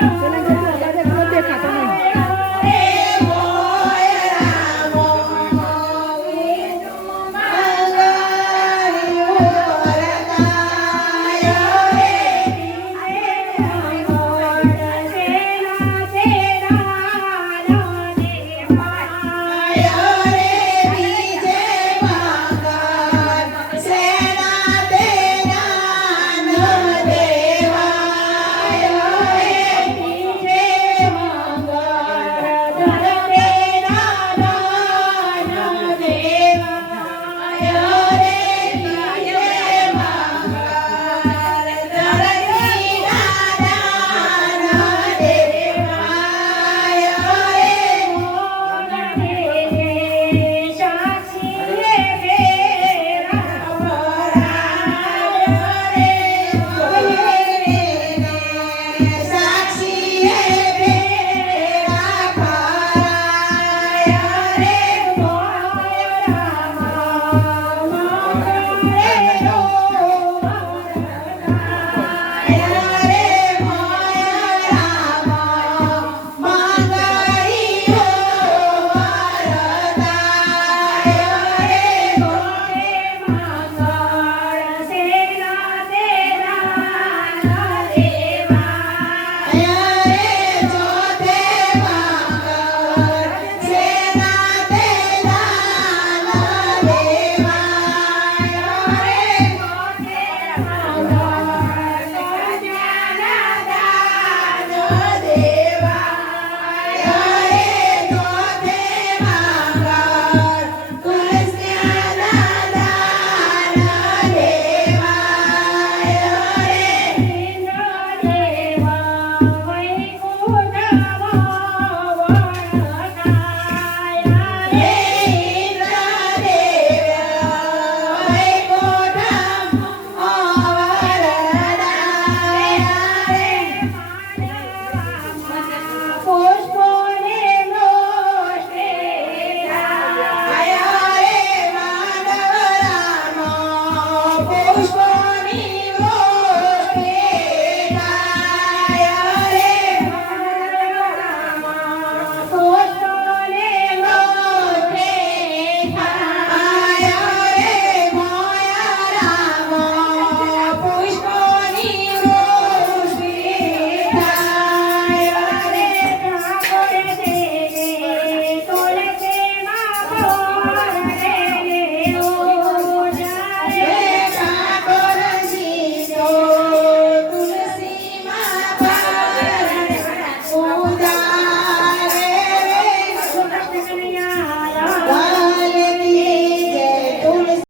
Yeah.